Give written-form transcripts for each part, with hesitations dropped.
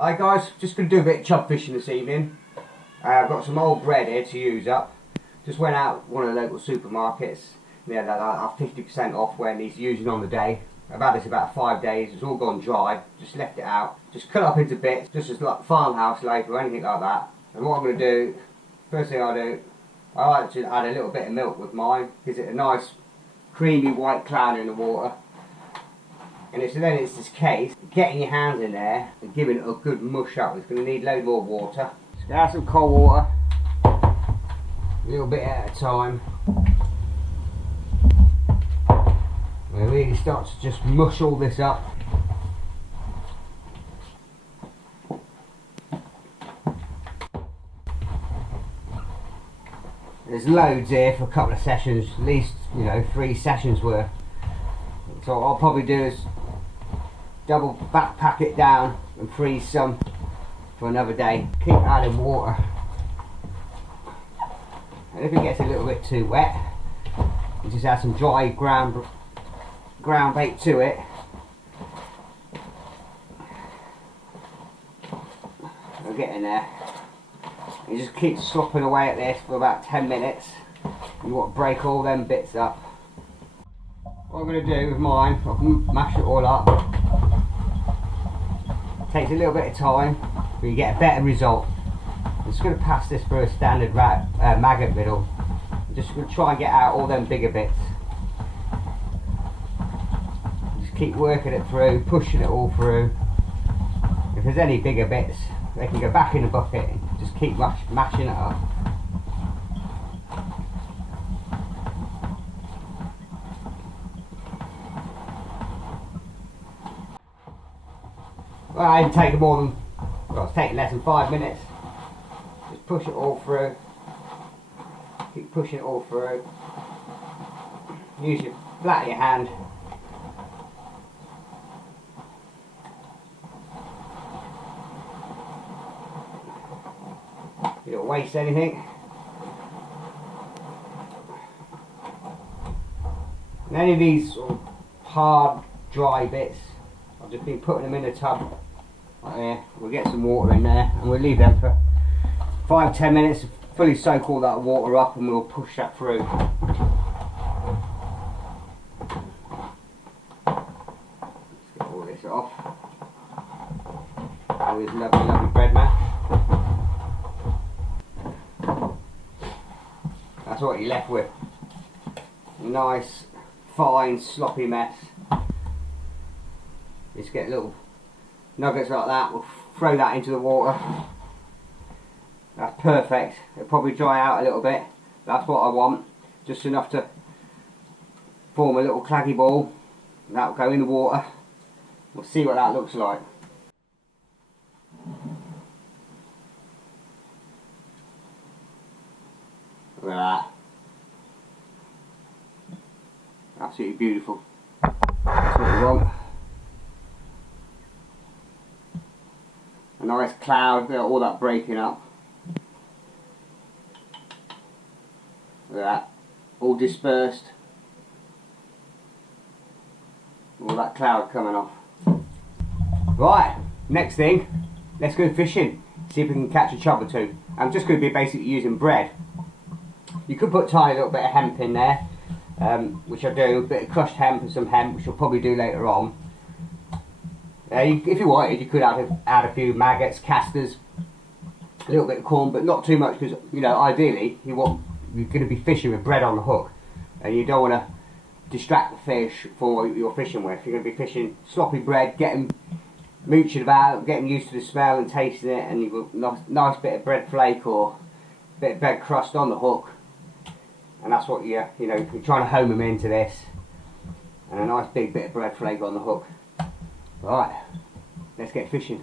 Hi guys, just going to do a bit of chub fishing this evening. I've got some old bread here to use up. Just went out one of the local supermarkets. Yeah, that are 50% off when he's using on the day. I've had this about 5 days, it's all gone dry. Just left it out. Just cut up into bits, just as like farmhouse loaf or anything like that. And what I'm going to do, first thing I do, I like to add a little bit of milk with mine. Gives it a nice creamy white cloud in the water. And it's this case, getting your hands in there and giving it a good mush up. It's going to need a load more water. Just add some cold water, a little bit at a time. And it really starts to just mush all this up. There's loads here for a couple of sessions, at least 3 sessions worth. So what I'll probably do is double backpack it down and freeze some for another day. Keep adding water, and if it gets a little bit too wet, you just add some dry ground bait to it. It'll get in there. You just keep slopping away at this for about 10 minutes. You want to break all them bits up. What I'm going to do with mine, I can mash it all up. It takes a little bit of time, but you get a better result. I'm just going to pass this through a standard maggot riddle. I'm just going to try and get out all them bigger bits. Just keep working it through, pushing it all through. If there's any bigger bits, they can go back in the bucket and just keep mashing it up. Well, I didn't take more than, well, it's taking less than 5 minutes. Just push it all through. Keep pushing it all through. Use your flat of your hand. You don't waste anything. And any of these sort of hard, dry bits, I've just been putting them in a tub. Right there. We'll get some water in there and we'll leave them for 5-10 minutes to fully soak all that water up, and we'll push that through. Let's get all this off. All this lovely bread mash. That's what you're left with. Nice, fine, sloppy mess. Just get little nuggets like that, we'll throw that into the water. That's perfect. It'll probably dry out a little bit. That's what I want. Just enough to form a little claggy ball. That'll go in the water. We'll see what that looks like. Look at that. Absolutely beautiful. That's what we want. A nice cloud, all that breaking up. Look at that, all dispersed. All that cloud coming off. Right, next thing, let's go fishing. See if we can catch a chub or two. I'm just going to be basically using bread. You could put a tiny little bit of hemp in there, which I do, a bit of crushed hemp and some hemp, which I'll probably do later on. If you wanted, you could add a few maggots, casters, a little bit of corn, but not too much, because ideally you're going to be fishing with bread on the hook, and you don't want to distract the fish from what you're fishing with. You're going to be fishing sloppy bread, getting mooching about, getting used to the smell and tasting it, and you've got a nice bit of bread flake or a bit of bread crust on the hook, and that's what you're trying to home them into this, and a nice big bit of bread flake on the hook. Right, let's get fishing.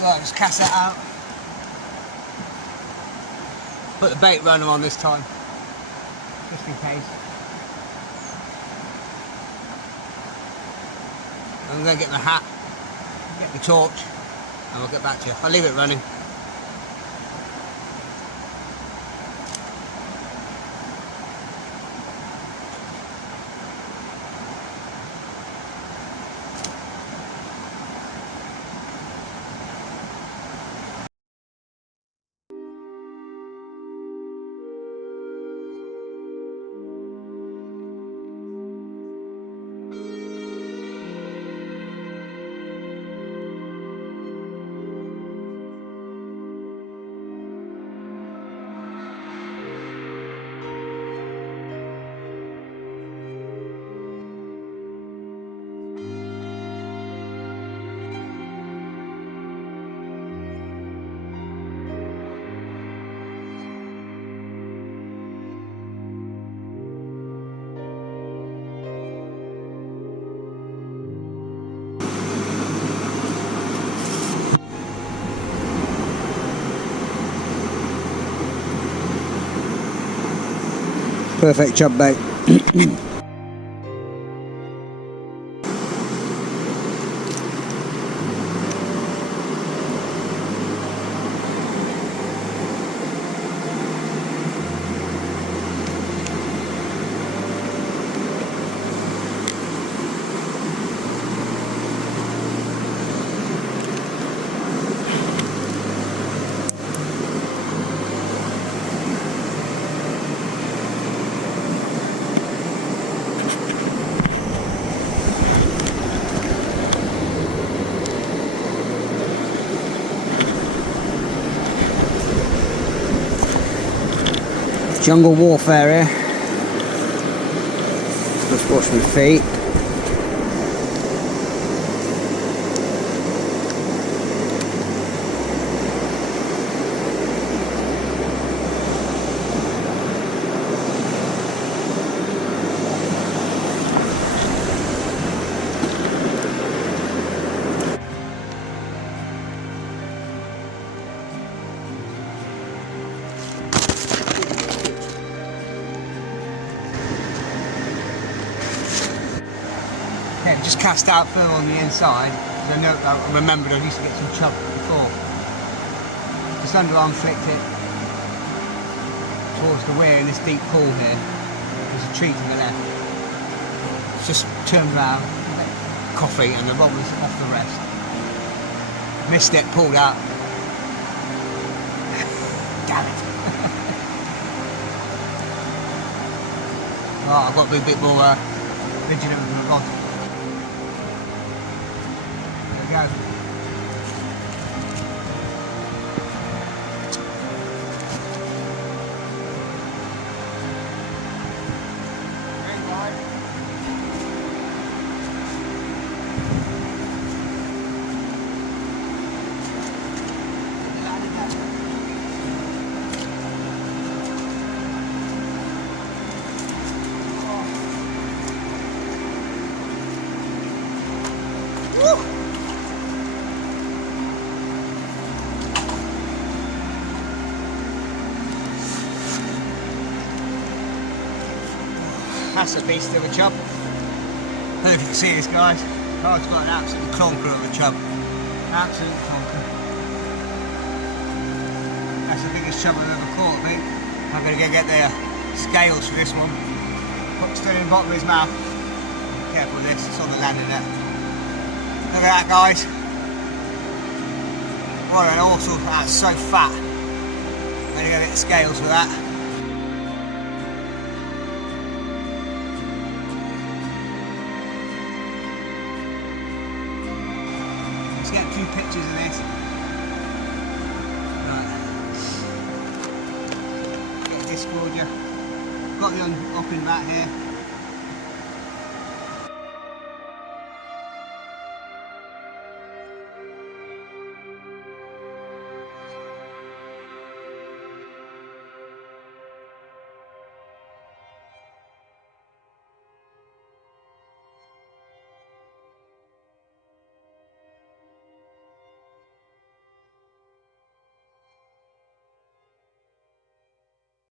Right, just cast that out. Put the bait runner on this time, just in case. I'm going to get my hat, get my torch, and we'll get back to you. I'll leave it running. Perfect chub bait. Jungle warfare here. Let's wash my feet. Just cast out further on the inside, because I remembered I used to get some chub before. Just underarm flicked it towards the weir in this deep pool here. There's a tree to the left. Just turned around, coffee, and the rod was off the rest. Missed it, pulled out. Damn it. Oh, I've got to be a bit more vigilant with my rod. Go. That's a beast of a chub. I don't know if you can see this, guys. Oh, it's got an absolute clunker of a chub. Absolute clunker. That's the biggest chub I've ever caught, I think. I'm going to go get the scales for this one. Put still in the bottom of his mouth. Be careful with this, it's on the landing net. Look at that, guys. What an awesome, that's so fat. I'm going to go get the scales for that. Let's get a few pictures of this. Right. Get a disc gorger. Got the unhopping mat here.